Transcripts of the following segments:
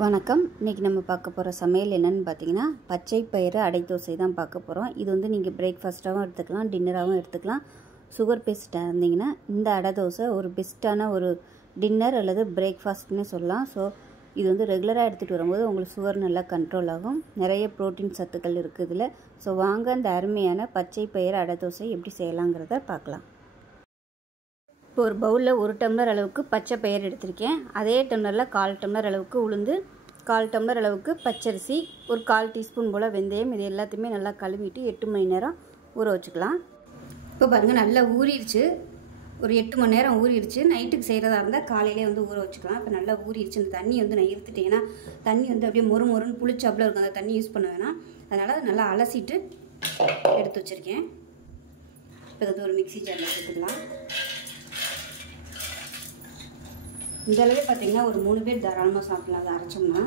வணக்கம். இன்றைக்கி நம்ம பார்க்க போகிற சமையல் என்னென்னு பார்த்தீங்கன்னா, பச்சை பயிறு அடை தோசை தான் பார்க்க போகிறோம். இது வந்து நீங்கள் பிரேக்ஃபாஸ்ட்டாகவும் எடுத்துக்கலாம், டின்னராகவும் எடுத்துக்கலாம். சுகர் பேஷண்ட்டாக இருந்தீங்கன்னா இந்த அடை தோசை ஒரு பெஸ்ட்டான ஒரு டின்னர் அல்லது பிரேக்ஃபாஸ்ட்னு சொல்லலாம். ஸோ இது வந்து ரெகுலராக எடுத்துகிட்டு வரும்போது உங்களுக்கு சுகர் நல்லா கண்ட்ரோல் ஆகும். நிறைய ப்ரோட்டீன் சத்துக்கள் இருக்குது இதில். ஸோ வாங்க இந்த அருமையான பச்சை பயிறு அடை தோசை எப்படி செய்யலாங்கிறத பார்க்கலாம். இப்போ ஒரு பவுலில் 1 டம்ளர் அளவுக்கு பச்சை பயிறு எடுத்திருக்கேன். அதே டம்ளரில் 1/4 டம்ளர் அளவுக்கு உளுந்து, 1/4 டம்ளர் அளவுக்கு பச்சரிசி, ஒரு 1/4 டீஸ்பூன் போல் வெந்தயம், இது எல்லாத்தையுமே நல்லா கழுவிட்டு 8 மணி நேரம் ஊற வச்சுக்கலாம். இப்போ பாருங்கள் நல்லா ஊறிடுச்சு. ஒரு 8 மணி நேரம் ஊறிடுச்சு. நைட்டுக்கு செய்கிறதா இருந்தால் காலையிலே வந்து ஊற வச்சுக்கலாம். இப்போ நல்லா ஊறிடுச்சு. இந்த தண்ணி வந்து நான் இருத்துட்டேன்னா தண்ணி வந்து அப்படியே மொறு மொறுன்னு புளிச்சாப்பில் இருக்கும். அந்த தண்ணி யூஸ் பண்ண வேணாம். அதனால் நல்லா அலசிட்டு எடுத்து வச்சுருக்கேன். இப்போ இது ஒரு மிக்ஸி ஜாரில் சேர்த்துக்கலாம். இந்த அளவே பார்த்தீங்கன்னா ஒரு 3 பேர் தாராளமாக சாப்பிடலாம். அதை அரைச்சோம்னா.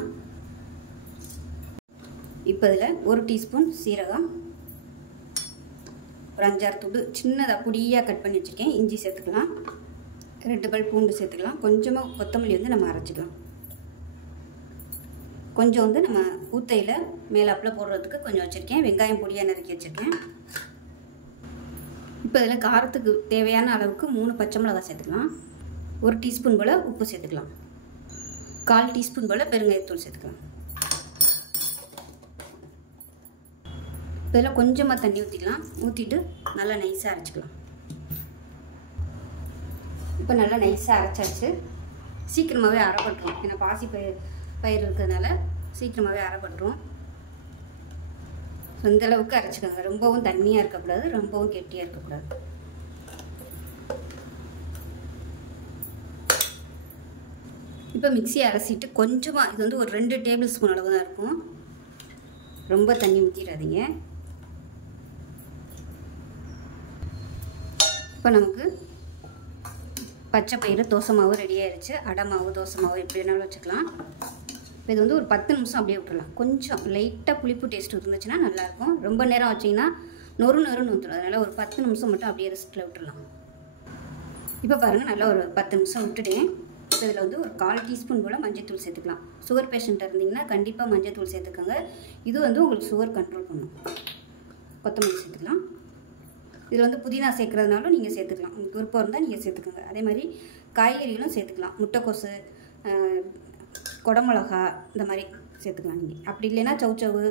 இப்போ இதில் 1 டீஸ்பூன் சீரகம், ஒரு 5-6 துண்டு சின்னதாக பொடியாக கட் பண்ணி வச்சுருக்கேன். இஞ்சி சேர்த்துக்கலாம். 2 பல் பூண்டு சேர்த்துக்கலாம். கொஞ்சமாக கொத்தமல்லி வந்து நம்ம அரைச்சிக்கலாம். கொஞ்சம் வந்து நம்ம ஊத்தையில் மேலாப்பில் போடுறதுக்கு கொஞ்சம் வச்சுருக்கேன். வெங்காயம் பொடியாக நறுக்கி வச்சுருக்கேன். இப்போ இதில் காரத்துக்கு தேவையான அளவுக்கு 3 பச்சை மிளகாய் சேர்த்துக்கலாம். 1 டீஸ்பூன் போல் உப்பு சேர்த்துக்கலாம். 1/4 டீஸ்பூன் போல் பெருங்காயத்தூள் சேர்த்துக்கலாம். இதில் கொஞ்சமாக தண்ணி ஊற்றிக்கலாம். ஊற்றிட்டு நல்லா நைஸாக அரைச்சிக்கலாம். இப்போ நல்லா நைஸாக அரைச்சாச்சு. சீக்கிரமாகவே அரைப்பட்டுரும். ஏன்னா பாசி பயிர் இருக்கிறதுனால சீக்கிரமாகவே அரைப்பட்டுரும். இந்த அளவுக்கு அரைச்சிக்கோங்க. ரொம்பவும் தண்ணியாக இருக்கக்கூடாது, ரொம்பவும் கெட்டியாக இருக்கக்கூடாது. இப்போ மிக்ஸியை அரைச்சிட்டு கொஞ்சமாக, இது வந்து ஒரு 2 டேபிள் ஸ்பூன் அளவு தான் இருக்கும். ரொம்ப தண்ணி ஊற்றிடாதீங்க. இப்போ நமக்கு பச்சை பயிறு தோசை மாவு ரெடி ஆயிடுச்சு. அடை மாவு, தோசை மாவு எப்படி வேணாலும் வச்சுக்கலாம். இப்போ இது வந்து ஒரு 10 நிமிஷம் அப்படியே விட்டுடலாம். கொஞ்சம் லைட்டாக புளிப்பு டேஸ்ட் இருந்துச்சுன்னா நல்லாயிருக்கும். ரொம்ப நேரம் வச்சிங்கன்னா நொறுன்னு வந்துடும். அதனால் ஒரு 10 நிமிஷம் மட்டும் அப்படியே ரெஸ்ட்டில் விட்டுடலாம். இப்போ பாருங்கள் நல்லா ஒரு 10 நிமிஷம் விட்டுட்டேன். இதில் வந்து ஒரு 1/4 டீஸ்பூன் போல் மஞ்சள் சேர்த்துக்கலாம். சுகர் பேஷண்ட்டாக இருந்தீங்கன்னா கண்டிப்பாக மஞ்சள் சேர்த்துக்கோங்க. இது வந்து உங்களுக்கு சுகர் கண்ட்ரோல் பண்ணும். கொத்தமல்லி சேர்த்துக்கலாம். இதில் வந்து புதினா சேர்க்குறதுனாலும் நீங்கள் சேர்த்துக்கலாம். உங்களுக்கு விருப்பம் இருந்தால் நீங்கள் சேர்த்துக்கோங்க. அதே மாதிரி காய்கறிகளும் சேர்த்துக்கலாம். முட்டைக்கோசு, குடமிளகா இந்த மாதிரி சேர்த்துக்கலாம் நீங்கள். அப்படி இல்லைன்னா சவுச்சவு,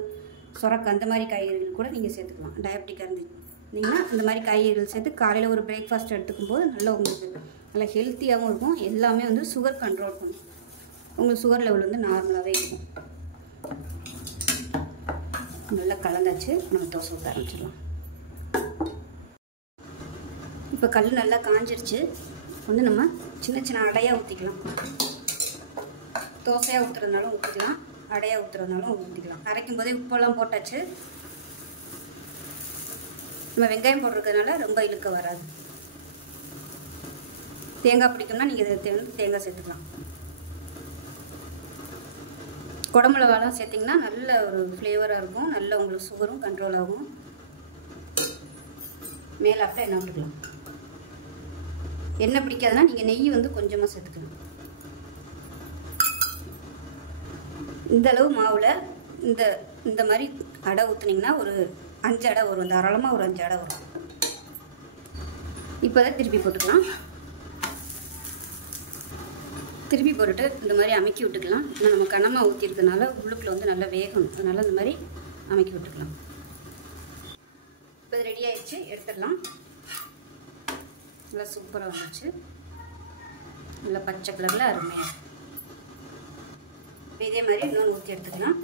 சொரக்காய் அந்த மாதிரி காய்கறிகள் கூட நீங்கள் சேர்த்துக்கலாம். டயபெட்டிக்காக இருந்தீங்கன்னா இந்த மாதிரி காய்கறிகள் சேர்த்து காலையில் ஒரு பிரேக்ஃபாஸ்ட் எடுத்துக்கும் போது நல்லா உங்களுக்கு நல்லா ஹெல்த்தியாகவும் இருக்கும். எல்லாமே வந்து சுகர் கண்ட்ரோல் பண்ணும். உங்களுக்கு சுகர் லெவல் வந்து நார்மலாகவே இருக்கும். நல்லா கலந்தாச்சு. நம்ம தோசை ஊற்ற ஆரம்பிச்சிடலாம். இப்போ கல் நல்லா காஞ்சிருச்சு. வந்து நம்ம சின்ன சின்ன அடையாக ஊற்றிக்கலாம். தோசையாக ஊற்றுறதுனாலும் ஊற்றிக்கலாம், அடையாக ஊற்றுறதுனாலும் ஊற்றிக்கலாம். அரைக்கும் போதே உப்பெல்லாம் போட்டாச்சு. நம்ம வெங்காயம் போட்டிருக்கிறதுனால ரொம்ப இழுக்க வராது. தேங்காய் பிடிக்கும்னா நீங்கள் இதை தேங்காய் சேர்த்துக்கலாம். குடமிளகாலாம் சேர்த்திங்கன்னா நல்ல ஒரு ஃப்ளேவராக இருக்கும். நல்ல உங்களுக்கு சுகரும் கண்ட்ரோல் ஆகும். மேலாப்பில் எண்ணெய் விட்டுக்கலாம். எண்ணெய் பிடிக்காதுன்னா நீங்கள் நெய் வந்து கொஞ்சமாக சேர்த்துக்கலாம். இந்த அளவு மாவில் இந்த மாதிரி அடை ஊற்றுனீங்கன்னா ஒரு 5 அடை வரும். தாராளமாக ஒரு 5 அடை வரும். இப்போ தான் திருப்பி போட்டுக்கலாம். திருப்பி போட்டுட்டு இந்த மாதிரி அமுக்கி விட்டுக்கலாம். ஏன்னா நம்ம கனமாக ஊற்றிருக்கனால உள்ளுக்குள்ள வந்து நல்லா வேகணும். அதனால் இந்த மாதிரி அமுக்கி விட்டுக்கலாம். இப்போ இது ரெடி ஆகிடுச்சு. எடுத்துடலாம். நல்லா சூப்பராக வந்துச்சு. நல்லா பச்சை கலரில் அருமையாக. இப்போ இதே மாதிரி இன்னொன்று ஊற்றி எடுத்துக்கலாம்.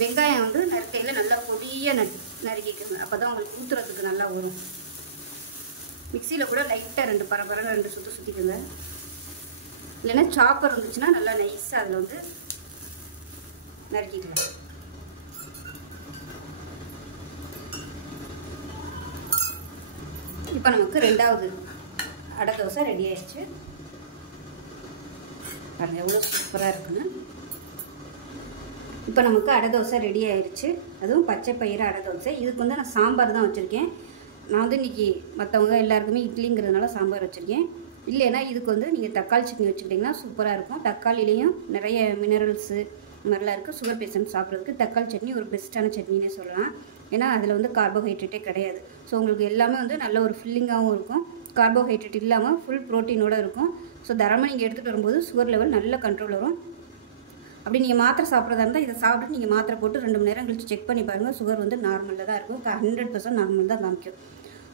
வெங்காயம் வந்து நறுக்கையில் நல்லா பொடியாக நறுக்கிக்கோங்க. அப்போ தான் உங்களுக்கு ஊற்றுறதுக்கு நல்லா வரும். மிக்சியில் கூட லைட்டாக 2 பரபரன்னு 2 சுற்றிக்கோங்க. இல்லைன்னா சாப்பர் இருந்துச்சுன்னா நல்லா நைஸாக அதில் வந்து நறுக்கிக்கலாம். இப்போ நமக்கு 2வது அடை தோசை ரெடி ஆயிடுச்சு. பாருங்கள் எவ்வளோ சூப்பராக இருக்குன்னு. இப்போ நமக்கு அடை தோசை ரெடி ஆயிடுச்சு. அதுவும் பச்சை பயிறு அடை தோசை. இதுக்கு வந்து நான் சாம்பார் தான் வச்சுருக்கேன். நான் வந்து இன்றைக்கி மற்றவங்க எல்லாருக்குமே இட்லிங்கிறதுனால சாம்பார் வச்சுருக்கேன். இல்லைன்னா இதுக்கு வந்து நீங்கள் தக்காளி சட்னி வச்சுக்கிட்டிங்கன்னா சூப்பராக இருக்கும். தக்காளிலையும் நிறைய மினரல்ஸு மாதிரிலாம் இருக்குது. சுகர் பேஷண்ட் சாப்பிட்றதுக்கு தக்காளி சட்னி ஒரு பெஸ்ட்டான சட்னினே சொல்லலாம். ஏன்னா அதில் வந்து கார்போஹைட்ரேட்டே கிடையாது. ஸோ உங்களுக்கு எல்லாமே வந்து நல்ல ஒரு ஃபில்லிங்காகவும் இருக்கும். கார்போஹைட்ரேட் இல்லாமல் ஃபுல் ப்ரோட்டீனோடு இருக்கும். ஸோ தரமாக நீங்கள் எடுத்துகிட்டு வரும்போது சுகர் லெவல் நல்ல கண்ட்ரோல் வரும். அப்படி நீங்கள் மாத்திரை சாப்பிட்றதா இருந்தால் இதை சாப்பிட்டு நீங்கள் மாத்திரை போட்டு 2 மணி நேரம் கழிச்சு செக் பண்ணி பாருங்கள். சுகர் வந்து நார்மலில் தான் இருக்கும். 100% நார்மல் தான் காமிக்கும்.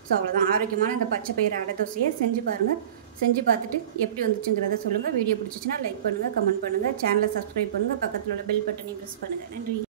ஸோ அவ்வளோதான். ஆரோக்கியமான இந்த பச்சை பயிறு அடை தோசையை செஞ்சு பாருங்கள். செஞ்சு பார்த்துட்டு எப்படி வந்துச்சுங்கிறத சொல்லுங்கள். வீடியோ பிடிச்சிச்சின்னா லைக் பண்ணுங்கள், கமெண்ட் பண்ணுங்கள், சேனலை சப்ஸ்கிரைப் பண்ணுங்கள், பக்கத்தில் உள்ள பெல் பட்டனையும் ப்ரெஸ் பண்ணுங்கள். நன்றி.